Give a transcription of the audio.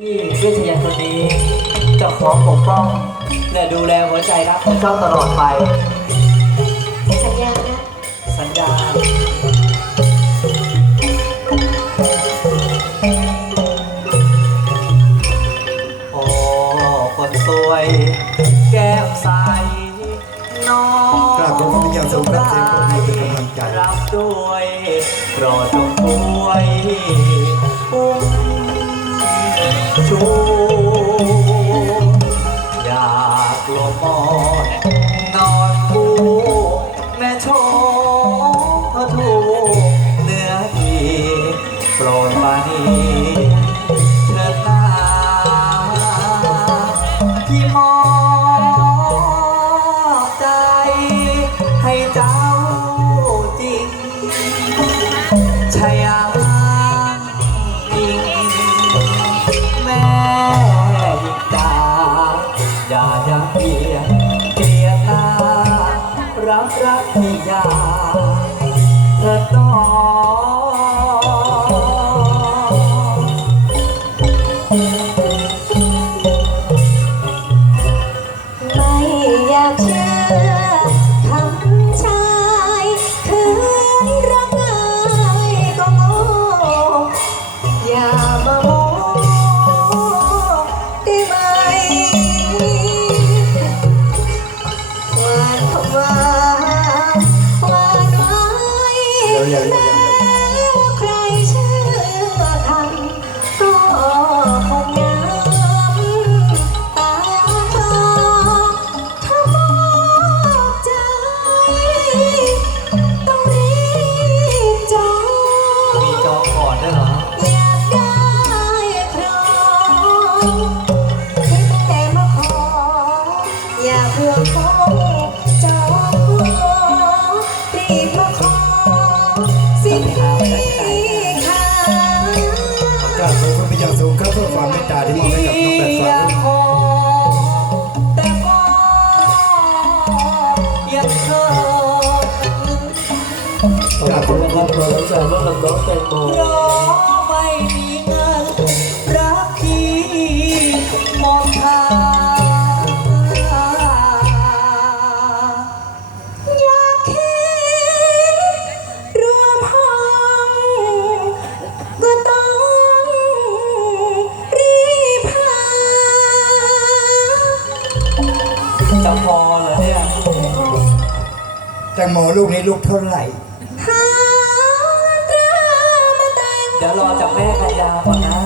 ที่เวชยันคนนี้จะขอปกป้องและดูแลหัวใจรักของเจ้าตลอดไป สัญญานะ สัญญาโอ้คนสวย แก้มใสน้องกราบขอบพระคุณอย่างสูงครับเสียงปรบมือเป็นกำลังใจ รับด้วยโปรดจงช่วย ชูอยากลบมอนนอน รักรักที่ยาเธอต้อไม่อยากเชื่อคำชายคืนรักง่ายก็โง่อย่ามาโมได้ไหมวานหวาน ยวเดี๋ยวเดี๋ยวเดี๋ยวแล้วใครเชื่อคำก็คงงามตาทอถ้ามอบใจ ต้องรีบจอง มีจองก่อนด้วยเหรอ อยากได้ครองให้แม่มาขอ อย่าเพื่อคง กราบขอบพระคุณอย่างสูงครับเพื่อความเมตตาที่มอบให้กับน้องแบบฟ้าขอแต่ก็ยังเธอกราบขอบพระคุณเพราะไม่มีเงินรักพี่หมดทาง จะพอเหรอเนี่ยแตงโมลูกนี้ลูกเท่าไหร่หาตรามาแต่งเดี๋ยวรอจากแม่กัญญาก่อนนะ